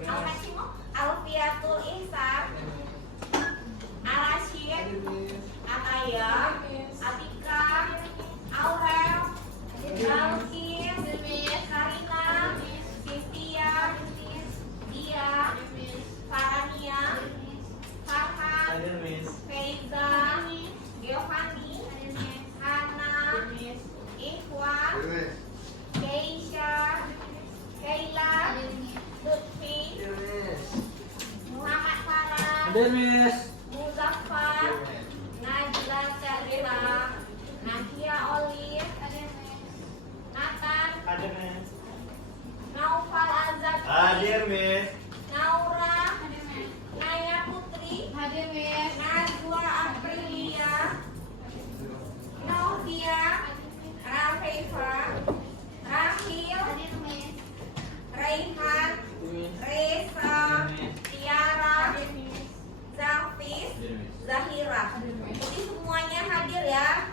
Al-Maximo, Alfiatul Ihsan, Al-Rashid, Ataya, Atika, Aurel, Balkis, Karina, Cynthia, Dia, Farania, Farhan, Feiza, Giovanni, Hana, Ikhwan, Keisha, Keila, Lutfi, Muhammad Farah, Muzaffar, Najla Syarila, Nadia Olive, Nathan, Naufal Azad, Naura, Naya Putri, Najwa Aprilia, Novia, Rafefa, Rahil, Raihan, Reza, Tiara, Zafis, Zahira. Jadi semuanya hadir ya.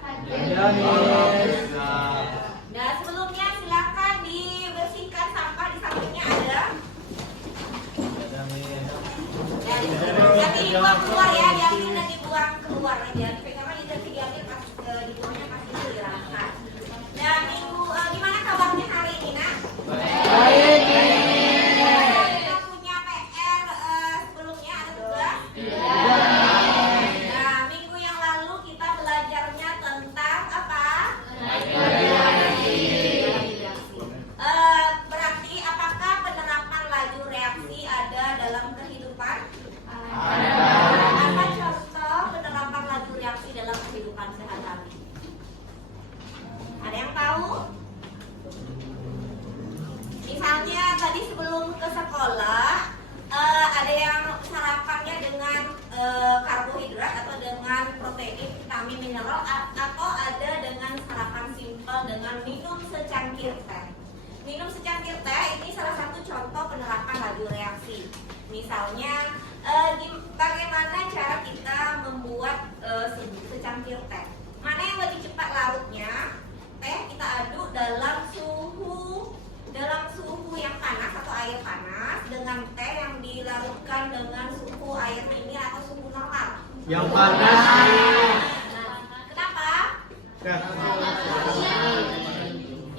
Nah, sebelumnya silakan dibersihkan sampah di sampingnya ada. Jadi dibuang keluar ya, diambil dan dibuang keluar aja. Karena tidak diambil pas dibuangnya pasti dirangkat. Nah, minggu gimana kabarnya hari ini, Nak? Baik. Kita punya PR sebelumnya ada tugas? Nah, minggu yang lalu kita belajarnya tentang apa? Berarti apakah penerapan laju reaksi ada dalam kehidupan? Apa contoh penerapan laju reaksi dalam kehidupan sehari-hari? Ada yang tahu? Misalnya tadi sebelum ke sekolah ada yang sarapannya dengan karbohidrat atau dengan protein, vitamin, mineral, atau ada dengan sarapan simpel dengan minum secangkir teh. Minum secangkir teh ini salah satu contoh penerapan laju reaksi. Misalnya bagaimana cara kita membuat secangkir teh? Mana yang lebih cepat larutnya? Teh kita aduk dalam suhu yang panas atau air panas dengan teh yang dilarutkan dengan suhu air dingin atau suhu normal. Yang panas. Nah, kenapa?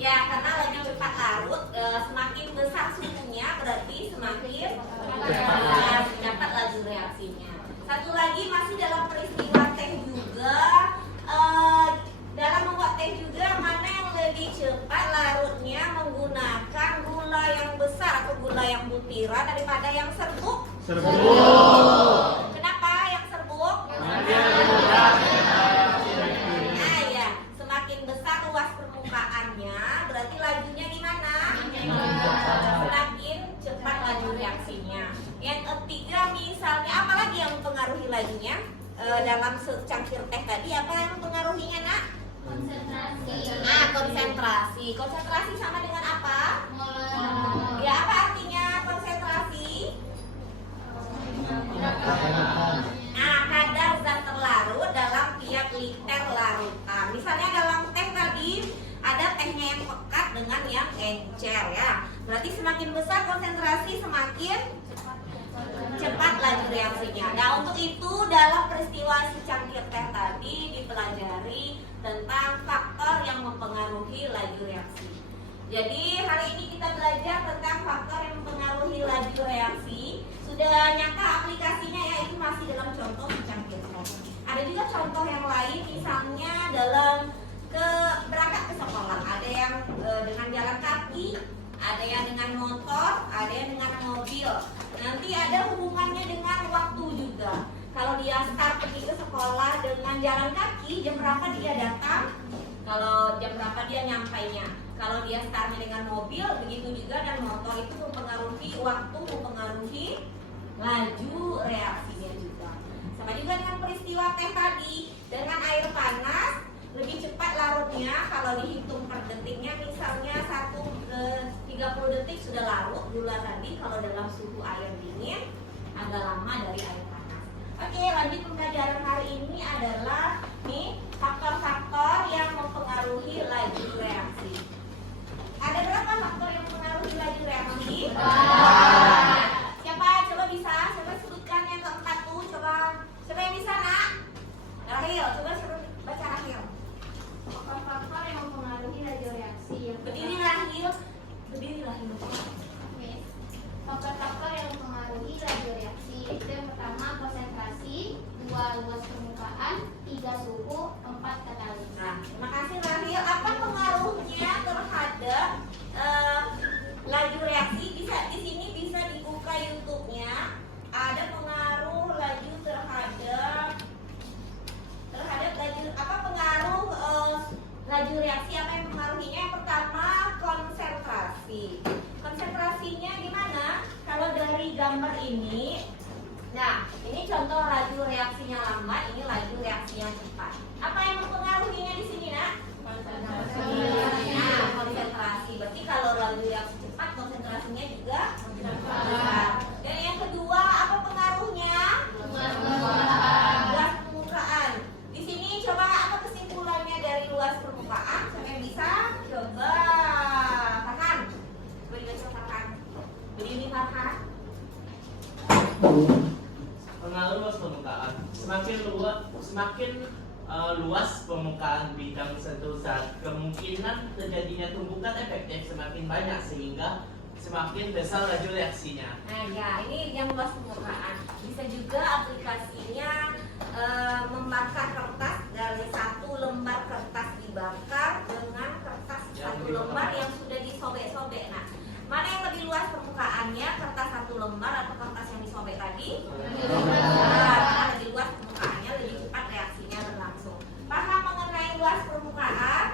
Ya, karena lebih cepat larut, semakin besar suhunya berarti semakin cepat laju reaksinya. Satu lagi masih dalam peristiwa teh juga, dalam membuat teh juga mana yang lebih cepat larutnya menggunakan gula yang besar atau gula yang butiran daripada yang serbuk? Kenapa yang serbuk? Nah ya, semakin besar ruas permukaannya berarti lajunya gimana? Semakin cepat laju reaksinya. Yang ketiga misalnya apalagi yang mempengaruhi lajunya? Dalam secangkir teh tadi apa yang mempengaruhinya, Nak? Konsentrasi. Konsentrasi sama dengan apa? Ya, apa artinya konsentrasi? Kadar zat terlarut dalam tiap liter larutan. Misalnya dalam teh tadi ada tehnya yang pekat dengan yang encer ya. Berarti semakin besar konsentrasi semakin cepat laju reaksinya. Nah, untuk itu dalam peristiwa secangkir teh tadi dipelajari tentang faktor yang mempengaruhi laju reaksi. Jadi hari ini kita belajar tentang faktor yang mempengaruhi laju reaksi. Sudah nyata aplikasinya ya, itu masih dalam contoh secangkir teh. Ada juga contoh yang lain, misalnya dalam berangkat ke sekolah. Ada yang dengan jalan kaki, ada yang dengan motor, ada yang dengan mobil. Nanti ada hubungannya dengan waktu juga. Kalau dia start pergi ke sekolah dengan jalan kaki, jam berapa dia datang? Kalau jam berapa dia nyampainya? Kalau dia startnya dengan mobil, begitu juga, dan motor itu mempengaruhi waktu, mempengaruhi laju reaksinya juga. Sama juga dengan peristiwa teh tadi, dengan air panas lebih cepat larutnya. Kalau dihitung per detiknya, misalnya 30 detik sudah larut gula tadi. Kalau dalam suhu air dingin agak lama dari air panas. Oke, lanjut pembelajaran hari ini adalah nih faktor-faktor yang mempengaruhi laju reaksi. Ada berapa faktor yang mempengaruhi laju reaksi? gambar ini, nah ini contoh laju reaksinya lambat, ini laju reaksinya cepat. Apa yang mempengaruhinya di sini, nak? Nah, konsentrasi. Berarti kalau laju reaksi cepat, konsentrasinya juga besar. Dan yang kedua, apa pengaruhnya? Luas permukaan. Di sini coba apa kesimpulannya dari luas permukaan? Siapa yang bisa? Coba Farhan. Coba dibaca Farhan. Berdiri Farhan. Pengaruh luas permukaan. Semakin luas permukaan bidang satu zat, kemungkinan terjadinya tumbukan efektif semakin banyak sehingga semakin besar laju reaksinya. Nah ya, ini yang luas permukaan. Bisa juga aplikasinya membakar kertas dari satu lembar kertas dibakar dengan kertas satu lembar yang sudah disobek-sobek. Nah, mana yang lebih luas permukaannya, kertas satu lembar atau kertas yang disobek tadi? Karena lebih luas permukaannya, lebih cepat reaksinya berlangsung. Paham mengenai luas permukaan?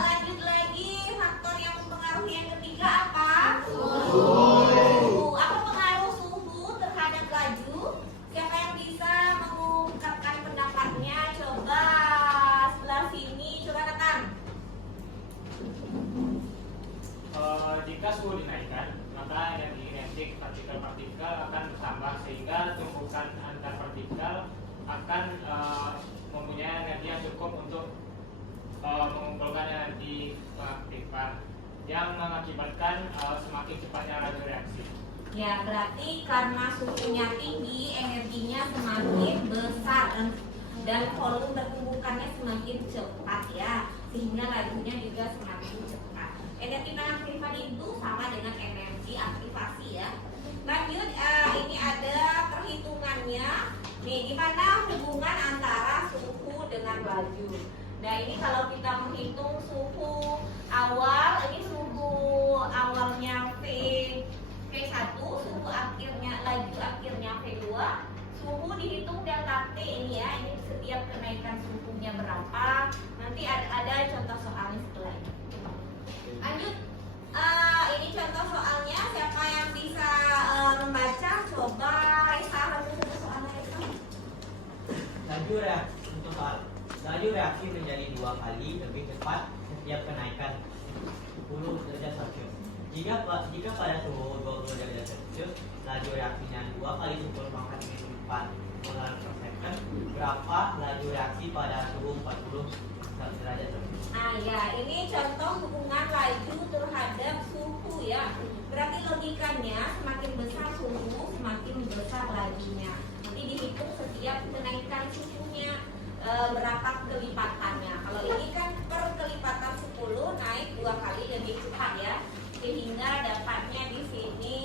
Lanjut lagi, faktor yang mempengaruhi yang ketiga apa? Suhu. Apa pengaruh suhu terhadap laju? Siapa yang bisa mengungkapkan pendapatnya? Coba sebelah sini, coba Nathan. Jika suhu dinaikkan, maka energi kinetik partikel-partikel akan bertambah sehingga tumpukan antar partikel akan mempunyai energi yang cukup untuk mengumpulkan energi aktifan yang mengakibatkan semakin cepatnya laju reaksi. Ya, berarti karena suhunya tinggi, energinya semakin besar dan volume bertumbukannya semakin cepat ya, sehingga lajunya juga semakin cepat. Energi non-aktifan itu sama dengan energi aktivasi ya. Lanjut, ini ada perhitungannya. Nih, gimana hubungan antara suhu dengan laju? Nah, ini kalau kita menghitung suhu awal, ini suhu awalnya V1, suhu akhirnya laju akhirnya V2. Suhu dihitung delta T ini ya, ini setiap kenaikan suhunya berapa. Nanti ada contoh soalnya setelah ini. Lanjut, ini contoh soalnya. Siapa yang bisa membaca? Coba Raisa, baca contoh soalnya Raisa. Laju reaksi menjadi 2 kali lebih cepat setiap kenaikan 10 derajat Celcius. Jika pada suhu 20 derajat Celcius, laju reaksinya 2 kali 10 pangkat minus 4 molar per second, berapa laju reaksi pada suhu 40 derajat Celcius? Nah ya, ini contoh hubungan laju terhadap suhu ya. Berarti logikanya semakin besar suhu, semakin besar lajunya. Nanti dihitung setiap kenaikan suhunya berapa kelipatannya. Kalau ini kan per kelipatan 10 naik 2 kali lebih cepat ya. Sehingga dapatnya di sini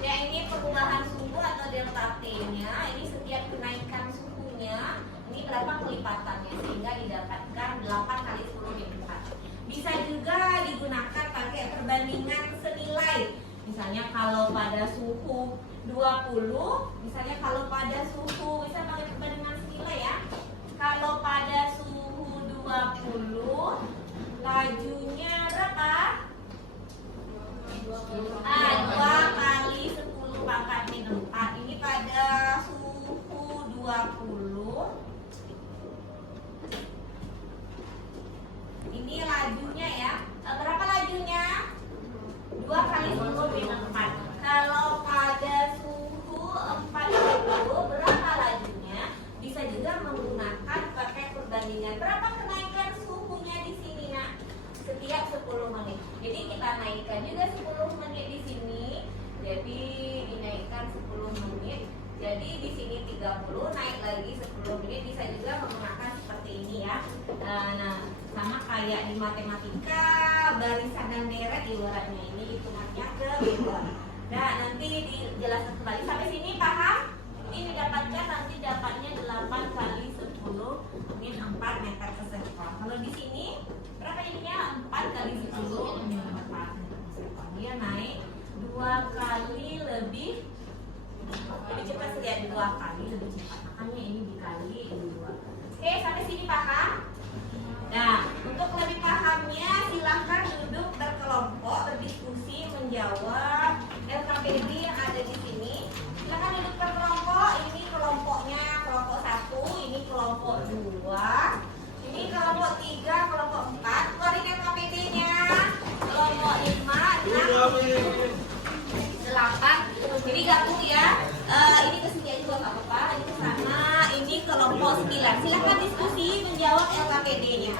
ya, ini perubahan suhu atau delta T-nya. Ini setiap kenaikan suhunya ini berapa kelipatannya, sehingga didapatkan 8 kali 10 lebih cepat. Bisa juga digunakan pakai perbandingan senilai. Misalnya kalau pada suhu 20, misalnya kalau pada suhu, bisa pakai perbandingan senilai ya. Kalau pada suhu 20, lajunya berapa? 2 kali 10 pangkat minus 4. Ini pada suhu 20. Ini lajunya ya. Berapa lajunya? 2 kali 10 minus 4. Kalau pada suhu 40, berapa lajunya? Bisa juga menggunakan pakai perbandingan. Berapa kenaikan suhunya di sini, nak? Setiap 10 menit. Jadi kita naikkan juga 10 menit di sini. Jadi dinaikkan 10 menit. Jadi di sini 30, naik lagi 10 menit. Bisa juga menggunakan seperti ini ya. Nah, sama kayak di matematika, barisan dan deret ibaratnya ini hitungannya beda. Nah, nanti dijelaskan kembali. Sampai sini paham? Ini dapatkan, nanti dapatnya 8 kali 10 min 4 meter per second. Kalau di sini berapa jadinya? 4 kali 10 min 4 meter per second. Dia naik 2 kali lebih cepat, lihat 2 kali lebih cepat. Makanya ini dikali ini 2. Oke, sampai sini paham? Nah, untuk lebih pahamnya silahkan duduk berkelompok berdiskusi menjawab LKPD yang ada di sini. Silakan duduk per kelompok. Ini kelompoknya kelompok 1, ini kelompok 2, ini kelompok 3, kelompok 4. Keluarin LKPD-nya. Kelompok 5, 6, 8. Jadi gabung ya. Ini ke sini aja juga nggak apa-apa. Ini ke sana. Ini kelompok 9. Silakan diskusi menjawab LKPD-nya.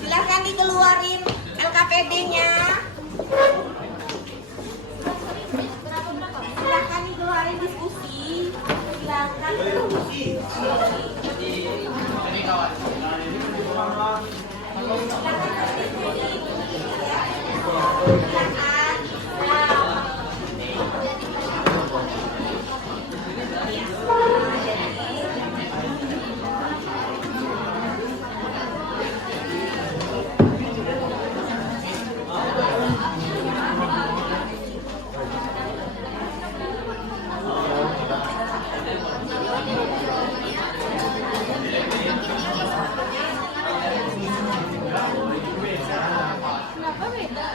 Silakan dikeluarin LKPD-nya. Silakan dikeluarin diskusi. Silakan diskusi. Ini kawan. Silakan diskusi. Silakan. Kenapa beda?